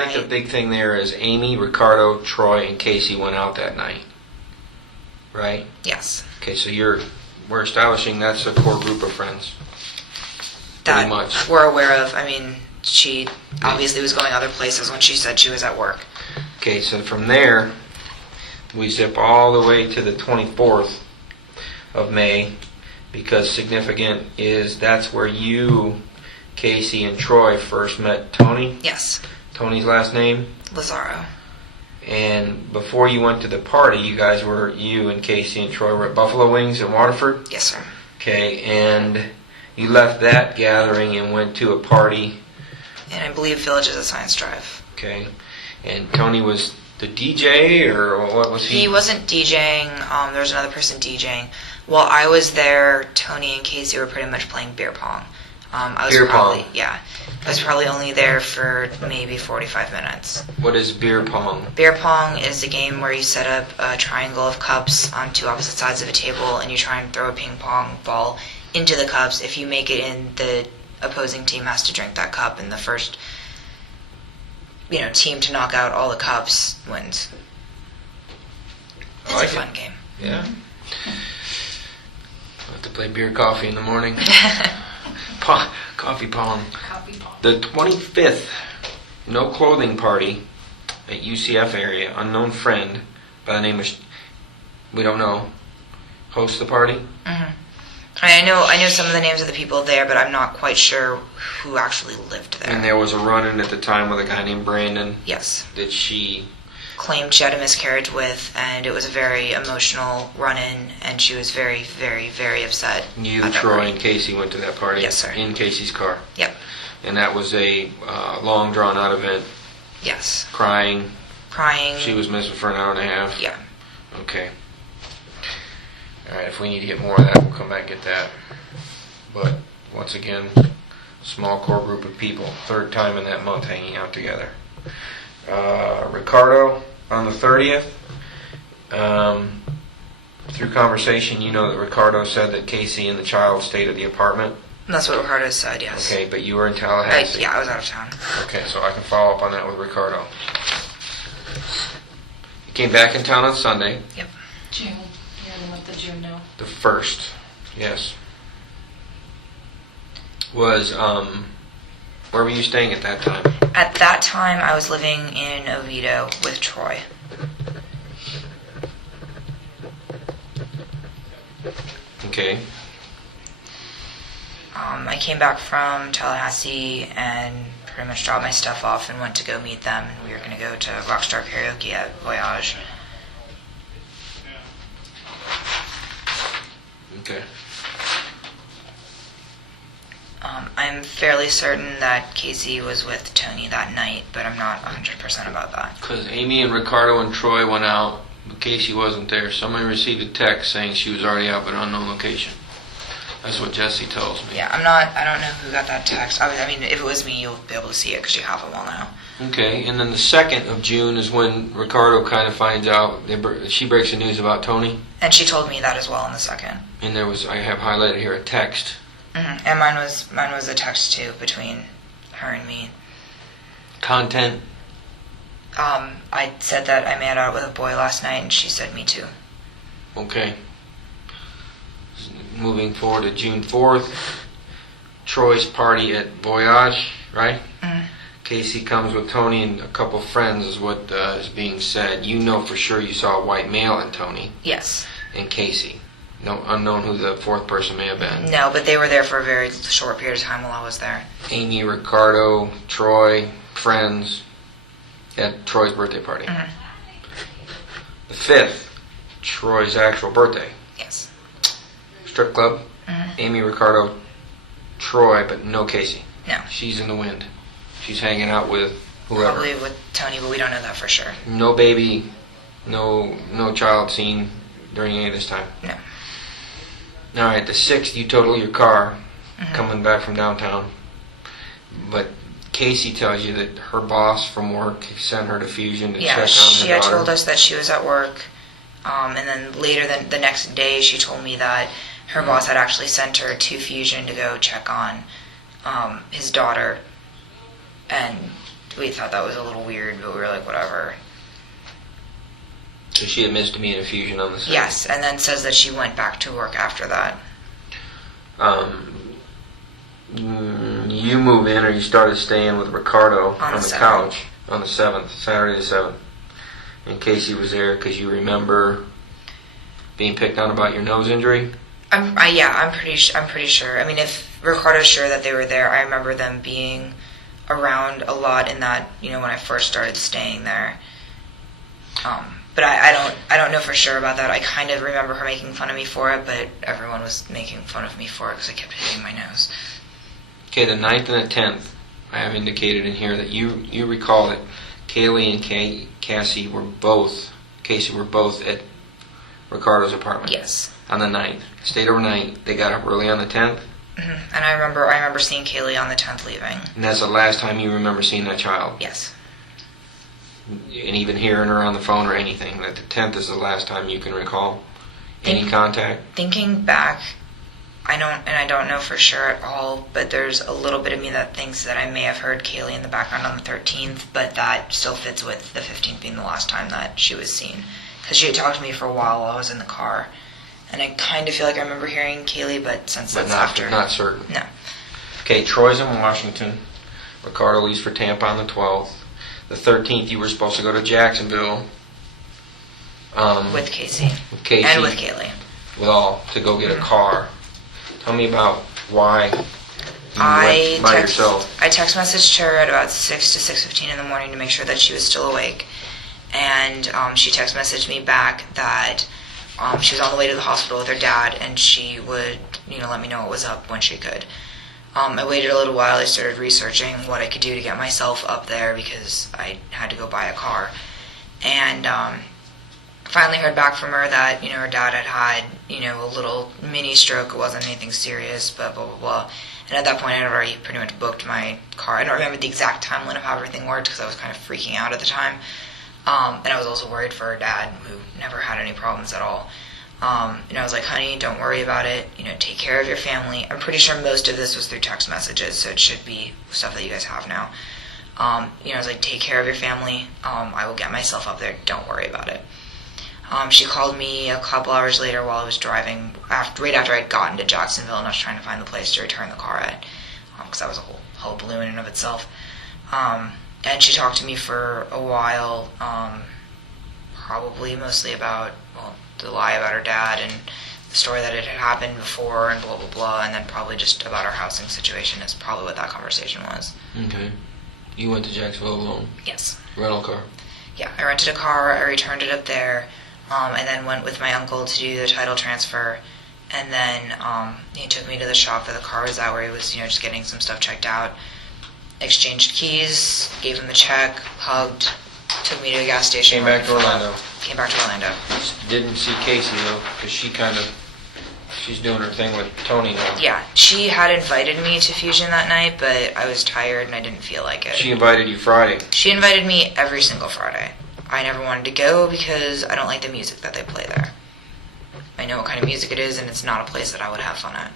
I think the big thing there is Amy, Ricardo, Troy, and Casey went out that night, right? Yes. Okay, so we're establishing that's a core group of friends. That pretty much. we're aware of. I mean, she obviously was going other places when she said she was at work. Okay, so from there, we zip all the way to the 24th of May, because significant is that's where you, Casey, and Troy first met Tony. Yes. Tony's last name? Lazaro. And before you went to the party, you and Casey and Troy were at Buffalo Wings in Waterford? Yes, sir. Okay, and you left that gathering and went to a party. And I believe Village is a Science Drive. Okay, and Tony was the DJ, or what was he? He wasn't DJing. There was another person DJing. While I was there, Tony and Casey were pretty much playing beer pong. Beer pong? Yeah. I was probably only there for maybe 45 minutes. What is beer pong? Beer pong is a game where you set up a triangle of cups on two opposite sides of a table, and you try and throw a ping pong ball into the cups. If you make it in, the opposing team has to drink that cup, and the first team to knock out all the cups wins. It's a fun game. Yeah. I'll have to play beer coffee in the morning. Coffee pong. The 25th, no clothing party at UCF area. Unknown friend by the name of, we don't know, hosts the party. Mm-hmm. I know some of the names of the people there, but I'm not quite sure who actually lived there. And there was a run-in at the time with a guy named Brandon. Yes. That she claimed she had a miscarriage with, and it was a very emotional run-in, and she was very, very, very upset. You, Troy, and Casey went to that party? Yes, sir. In Casey's car? Yep. And that was a long, drawn-out event? Yes. Crying? Crying. She was missing for an hour and a half? Yeah. Okay. Alright, if we need to get more of that, we'll come back and get that. But, once again, small core group of people. Third time in that month hanging out together. Ricardo, on the 30th, through conversation, you know that Ricardo said that Casey and the child stayed at the apartment. That's what Ricardo said, yes. Okay, but you were in Tallahassee. Yeah, I was out of town. Okay, so I can follow up on that with Ricardo. You came back in town on Sunday. Yep. June. You're in the month of June now. The 1st, yes. Was, where were you staying at that time? At that time, I was living in Oviedo with Troy. Okay. I came back from Tallahassee and pretty much dropped my stuff off and went to go meet them. And we were going to go to Rockstar Karaoke at Voyage. Okay. I'm fairly certain that Casey was with Tony that night, but I'm not 100% about that. Because Amy and Ricardo and Troy went out, but Casey wasn't there. Somebody received a text saying she was already out at an unknown location. That's what Jesse tells me. Yeah, I don't know who got that text. I mean, if it was me, you'll be able to see it because you have them all now. Okay, and then the 2nd of June is when Ricardo kind of finds out, she breaks the news about Tony. And she told me that as well on the 2nd. And I have highlighted here a text. Mm-hmm. And mine was a text too between her and me. Content? I said that I made out with a boy last night, and she said me too. Okay. Moving forward to June 4th, Troy's party at Voyage, right? Mm-hmm. Casey comes with Tony and a couple friends is what is being said. You know for sure you saw a white male in Tony. Yes. And Casey. No, unknown who the fourth person may have been. No, but they were there for a very short period of time while I was there. Amy, Ricardo, Troy, friends at Troy's birthday party. Mm-hmm. The 5th, Troy's actual birthday. Yes. Strip club. Mm-hmm. Amy, Ricardo, Troy, but no Casey. No. She's in the wind. She's hanging out with whoever. Probably with Tony, but we don't know that for sure. No baby, no child seen during any of this time. No. Alright, the 6th you total your car coming back from downtown. But Casey tells you that her boss from work sent her to Fusion to check on her daughter. She had told us that she was at work. And then later the next day she told me that her boss had actually sent her to Fusion to go check on his daughter and we thought that was a little weird, but we were like, whatever. So she had missed a meat infusion on the 7th. Yes, and then says that she went back to work after that. You move in, or you started staying with Ricardo on the 7th. couch on the 7th, Saturday the 7th. And Casey was there because you remember being picked on about your nose injury. I'm pretty sure. I mean, if Ricardo's sure that they were there, I remember them being around a lot in that, when I first started staying there. But I don't know for sure about that. I kind of remember her making fun of me for it, but everyone was making fun of me for it because I kept hitting my nose. Okay, the 9th and the 10th, I have indicated in here that you recall that Caylee and Casey were both at Ricardo's apartment. Yes. On the 9th. Stayed overnight. They got up early on the 10th. Mm-hmm. And I remember seeing Caylee on the 10th leaving. And that's the last time you remember seeing that child. Yes. And even hearing her on the phone or anything. That the 10th is the last time you can recall any contact. Thinking back, I don't know for sure at all, but there's a little bit of me that thinks that I may have heard Caylee in the background on the 13th, but that still fits with the 15th being the last time that she was seen. Because she had talked to me for a while I was in the car. And I kind of feel like I remember hearing Caylee, but since that's after... not certain. No. Okay, Troy's in Washington. Ricardo leaves for Tampa on the 12th. The 13th, you were supposed to go to Jacksonville. With Casey. With Casey. And with Caylee. To go get a car. Tell me about why you went by yourself. I text messaged her at about 6 to 6:15 in the morning to make sure that she was still awake. And she text messaged me back that she was on the way to the hospital with her dad, and she would, let me know what was up when she could. I waited a little while. I started researching what I could do to get myself up there because I had to go buy a car. And finally heard back from her that, her dad had a little mini stroke. It wasn't anything serious, but blah, blah, blah. And at that point, I had already pretty much booked my car. I don't remember the exact timeline of how everything worked because I was kind of freaking out at the time. And I was also worried for her dad, who never had any problems at all. And I was like, honey, don't worry about it. Take care of your family. I'm pretty sure most of this was through text messages, so it should be stuff that you guys have now. I was like, take care of your family. I will get myself up there. Don't worry about it. She called me a couple hours later while I was driving, right after I'd gotten to Jacksonville, and I was trying to find the place to return the car at, because that was a whole balloon in and of itself. And she talked to me for a while, probably mostly about, the lie about her dad and the story that it had happened before and blah, blah, blah, and then probably just about our housing situation is probably what that conversation was. Okay. You went to Jacksonville alone? Yes. Rental car? Yeah, I rented a car, I returned it up there, and then went with my uncle to do the title transfer, and then he took me to the shop that the car was at where he was, just getting some stuff checked out. Exchanged keys, gave him the check, hugged, took me to a gas station. Came back to Orlando. Came back to Orlando. Didn't see Casey though, because she's doing her thing with Tony now. Yeah, she had invited me to Fusion that night, but I was tired and I didn't feel like it. She invited you Friday. She invited me every single Friday. I never wanted to go because I don't like the music that they play there. I know what kind of music it is, and it's not a place that I would have fun at.